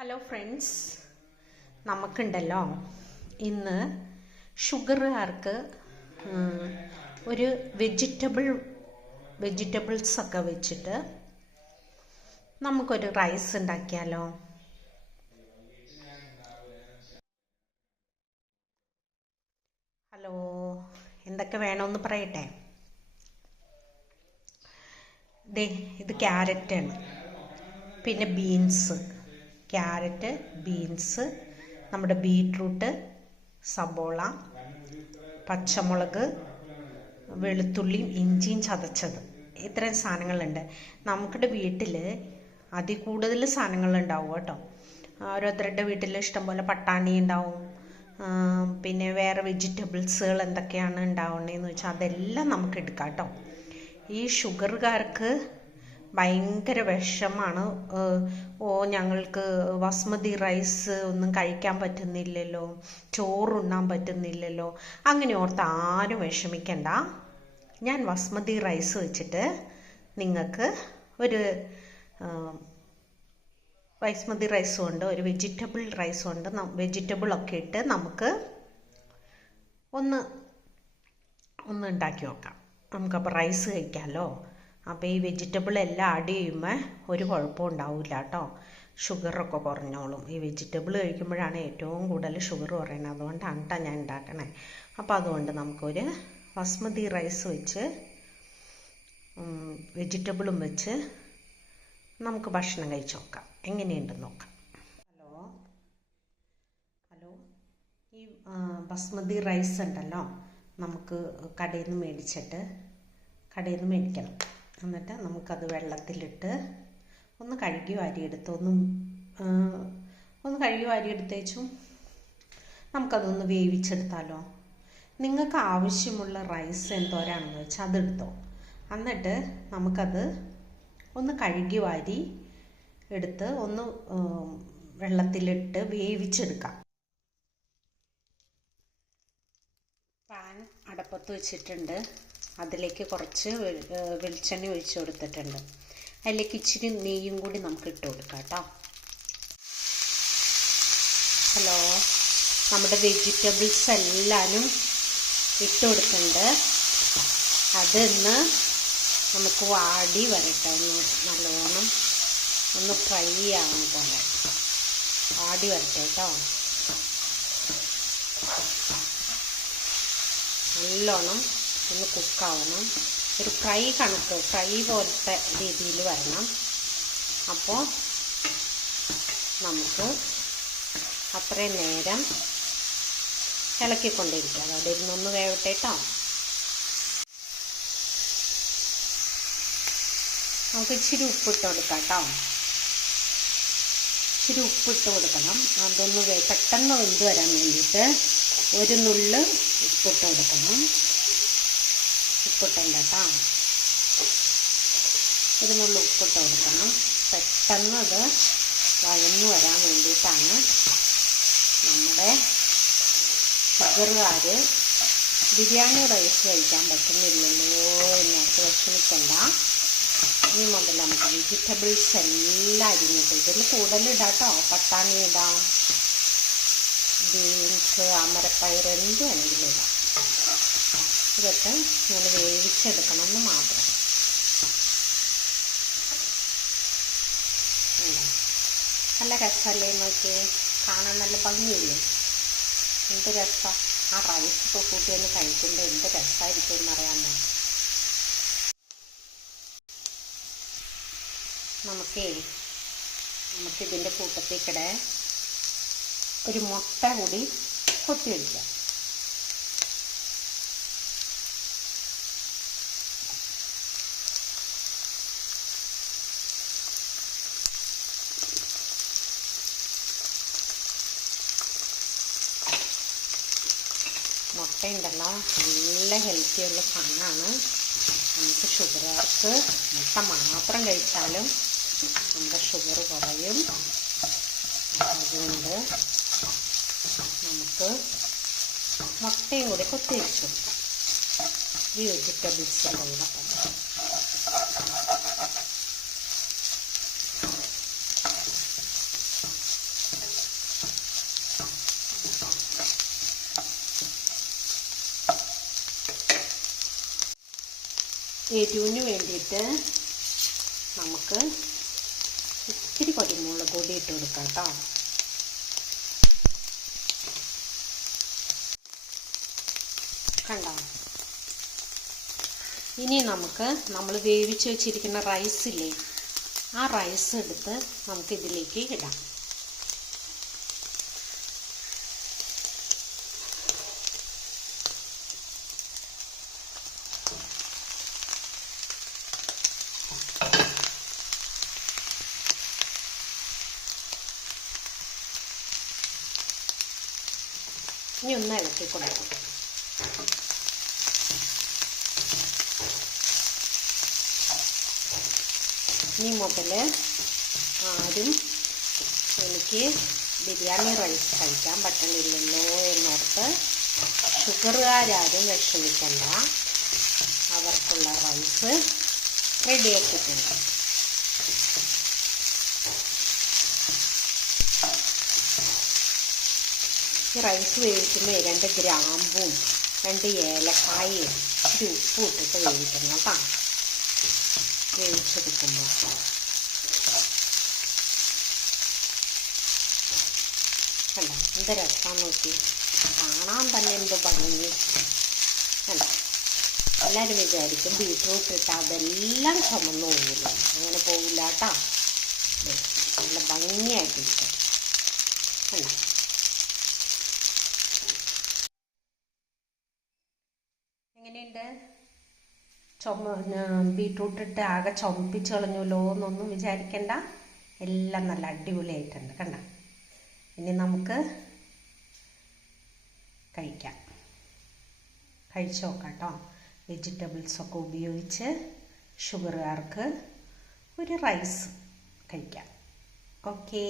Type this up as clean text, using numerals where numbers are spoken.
Hello friends, നമുക്കുണ്ടല്ലോ ഇന്ന് ഷുഗറുകാർക്ക് ഒരു വെജിറ്റബിൾസൊക്കെ വെച്ചിട്ട് നമുക്കൊരു റൈസ് ഉണ്ടാക്കിയാലോ? ഹലോ, എന്തൊക്കെ വേണമെന്ന് പറയട്ടെ. ഇത് ക്യാരറ്റാണ്, പിന്നെ ബീൻസ്, ക്യാരറ്റ്, ബീൻസ്, നമ്മുടെ ബീട്രൂട്ട്, സബോള, പച്ചമുളക്, വെളുത്തുള്ളിയും ഇഞ്ചിയും ചതച്ചത്, ഇത്രയും സാധനങ്ങളുണ്ട്. നമുക്കിടെ വീട്ടിൽ കൂടുതൽ സാധനങ്ങളുണ്ടാവും കേട്ടോ. ഓരോരുത്തരുടെ വീട്ടിൽ ഇഷ്ടംപോലെ പട്ടാണി ഉണ്ടാവും, പിന്നെ വേറെ വെജിറ്റബിൾസുകൾ എന്തൊക്കെയാണ് ഉണ്ടാവുന്നതെന്ന് വെച്ചാൽ അതെല്ലാം നമുക്ക് എടുക്കാം കേട്ടോ. ഈ ഷുഗറുകാർക്ക് ഭയങ്കര വിഷമാണ്. ഞങ്ങൾക്ക് ബസ്മതി റൈസ് ഒന്നും കഴിക്കാൻ പറ്റുന്നില്ലല്ലോ, ചോറുണ്ണാൻ പറ്റുന്നില്ലല്ലോ, അങ്ങനെ ഓർത്ത് ആരും വിഷമിക്കണ്ട. ഞാൻ ബസ്മതി റൈസ് വെച്ചിട്ട് നിങ്ങൾക്ക് ഒരു ബസ്മതി റൈസും ഉണ്ട്, ഒരു വെജിറ്റബിൾ റൈസും ഉണ്ട്. വെജിറ്റബിളൊക്കെ ഇട്ട് നമുക്ക് ഒന്ന് ഉണ്ടാക്കി നോക്കാം. നമുക്കപ്പോൾ റൈസ് കഴിക്കാമല്ലോ. അപ്പോൾ ഈ വെജിറ്റബിൾ എല്ലാം ആഡ് ചെയ്യുമ്പോൾ ഒരു കുഴപ്പവും ഉണ്ടാവില്ല കേട്ടോ. ഷുഗറൊക്കെ കുറഞ്ഞോളും. ഈ വെജിറ്റബിൾ കഴിക്കുമ്പോഴാണ് ഏറ്റവും കൂടുതൽ ഷുഗർ കുറയുന്നത്. അതുകൊണ്ടാണ് കേട്ടോ ഞാൻ ഉണ്ടാക്കണേ. അപ്പോൾ അതുകൊണ്ട് നമുക്കൊരു ബസ്മതി റൈസ് വെച്ച് വെജിറ്റബിളും വെച്ച് നമുക്ക് ഭക്ഷണം കഴിച്ച് നോക്കാം, എങ്ങനെയുണ്ടെന്ന് നോക്കാം. ഹലോ, ഈ ബസ്മതി റൈസ് ഉണ്ടല്ലോ, നമുക്ക് കടയിൽ നിന്ന് മേടിക്കണം. എന്നിട്ട് നമുക്കത് വെള്ളത്തിലിട്ട് ഒന്ന് കഴുകി വാരിയെടുത്ത് ഒന്ന് കഴുകി വാരിയെടുത്തേച്ചും നമുക്കതൊന്ന് വേവിച്ചെടുത്താലോ. നിങ്ങൾക്ക് ആവശ്യമുള്ള റൈസ് എന്തോരാണെന്ന് വെച്ചാൽ അതെടുത്തോ. എന്നിട്ട് നമുക്കത് ഒന്ന് കഴുകി വാരി എടുത്ത് ഒന്ന് വെള്ളത്തിലിട്ട് വേവിച്ചെടുക്കാം. പാൻ അടപ്പത്ത് വെച്ചിട്ടുണ്ട്. അതിലേക്ക് കുറച്ച് വെളിച്ചെണ്ണ ഒഴിച്ച് കൊടുത്തിട്ടുണ്ട്. അതിലേക്ക് ഇച്ചിരി നെയ്യും കൂടി നമുക്ക് ഇട്ട് കൊടുക്കാം കേട്ടോ. ഹലോ, നമ്മുടെ വെജിറ്റബിൾസ് എല്ലാവരും ഇട്ട് കൊടുക്കുന്നുണ്ട്. അതൊന്ന് നമുക്ക് വാടി വരട്ടെ, നല്ലോണം ഒന്ന് ഫ്രൈ ആവുന്ന പോലെ വാടി വരട്ടെ കേട്ടോ. നല്ലോണം ഒന്ന് കുക്കാവണം. ഒരു ഫ്രൈ പോലത്തെ രീതിയിൽ വരണം. അപ്പോൾ നമുക്ക് അത്രയും നേരം ഇളക്കിക്കൊണ്ടിരിക്കുക. അവിടെ ഇരുന്നൊന്ന് വേവട്ടെ കേട്ടോ. നമുക്ക് ഇച്ചിരി ഉപ്പിട്ട് കൊടുക്കാം കേട്ടോ. ഇച്ചിരി ഉപ്പിട്ട് കൊടുക്കണം. അതൊന്ന് പെട്ടെന്ന് വെന്ത് വരാൻ വേണ്ടിയിട്ട് ഒരു നുള്ള് ഉപ്പിട്ട് കൊടുക്കണം. ഉപ്പിട്ടുണ്ട് കേട്ടോ. ഒരു നുള്ള് ഉപ്പിട്ട് കൊടുക്കണം. പെട്ടെന്ന് അത് വഴന്നു വരാൻ വേണ്ടിയിട്ടാണ്. നമ്മുടെ ഷുഗറുകാർ ബിരിയാണി റൈസ് കഴിക്കാൻ പറ്റുന്നില്ലല്ലോ എന്നോർത്ത് വിഷമിക്കണ്ട. ഇനി മുതൽ നമുക്ക് വെജിറ്റബിൾസ് എല്ലാം അരിഞ്ഞിട്ട് ഇതിൽ കൂടുതലിടാം കേട്ടോ. പട്ടാണി ഇടാം, ബീൻസ്, അമരപ്പയർ എന്ത് വേണമെങ്കിലും ഇടാം. ഇതൊക്കെ ഇങ്ങനെ വേവിച്ചെടുക്കണം എന്ന് മാത്രം. നല്ല രസമല്ലേ നോക്കി, കാണാൻ നല്ല ഭംഗിയില്ലേ? എന്ത് രസം! ആ റൈസ് ഇപ്പോൾ കൂട്ടി ഒന്ന് കഴിക്കുമ്പോൾ എന്ത് രസമായിരിക്കും എന്നറിയാമോ? നമുക്കിതിൻ്റെ കൂട്ടത്തേക്കിടെ ഒരു മുട്ട കൂടി കൊത്തി വയ്ക്കാം. മുട്ടയുണ്ടല്ലോ, നല്ല ഹെൽത്തിയുള്ള സാധനമാണ്. നമുക്ക് ഷുഗറുകാർക്ക് മുട്ട മാത്രം കഴിച്ചാലും നമ്മുടെ ഷുഗർ കുറയും. അതുകൊണ്ട് നമുക്ക് മുട്ടയും കൂടി കൊത്തി വെച്ചു ഈ വെജിറ്റബിൾസിൻ്റെ കൂടെ തന്നെ. എരിവിന് വേണ്ടിയിട്ട് നമുക്ക് ഇത്തിരി കുരുമുളക് പൊടി ഇട്ട് കൊടുക്കാം കേട്ടോ. കണ്ടോ? ഇനി നമുക്ക് നമ്മൾ വേവിച്ച് വെച്ചിരിക്കുന്ന റൈസില്ലേ, ആ റൈസ് എടുത്ത് നമുക്ക് ഇതിലേക്ക് ഇടാം. ഇനി ഒന്ന് ഇളക്കി കൊടുക്കാം. ഇനി മുതൽ ആരും എനിക്ക് ബിരിയാണി റൈസ് കഴിക്കാൻ പറ്റണില്ലല്ലോ എന്നോർത്ത് ഷുഗറുകാരും വിഷമിക്കണ്ട. അവർക്കുള്ള റൈസ് റെഡിയാക്കിയിട്ടുണ്ട്. ഈ റൈസ് വേവിക്കുമ്പോൾ 2 ഗ്രാമ്പും 2 ഏലക്കായയും ഇത്തിരി ഉപ്പും ഇട്ടിട്ട് വേവിക്കണം കേട്ടോ. വേവിച്ചെടുക്കുമ്പോൾ കണ്ടോ എന്ത് രസമാണെന്ന് നോക്കി, കാണാൻ തന്നെ എന്ത് ഭംഗി. കണ്ടോ? എല്ലാവരും വിചാരിക്കും ബീറ്റ്റൂട്ട് ഇട്ടാൽ അതെല്ലാം ചുമന്നു പോകില്ല. അങ്ങനെ പോകില്ല കേട്ടോ. നല്ല ഭംഗിയായിട്ടിരിക്കും. കണ്ടോ? എങ്ങനെയുണ്ട്? ബീറ്റ്റൂട്ട് ഇട്ട് ആകെ ചുമപ്പിച്ച് കളഞ്ഞല്ലോ എന്നൊന്നും വിചാരിക്കണ്ട. എല്ലാം നല്ല അടിപൊളിയായിട്ടുണ്ട്. കണ്ട? ഇനി നമുക്ക് കഴിക്കാം. കഴിച്ചു നോക്കാം കേട്ടോ. വെജിറ്റബിൾസൊക്കെ ഉപയോഗിച്ച് ഷുഗറുകാർക്ക് ഒരു റൈസ് കഴിക്കാം. ഓക്കേ.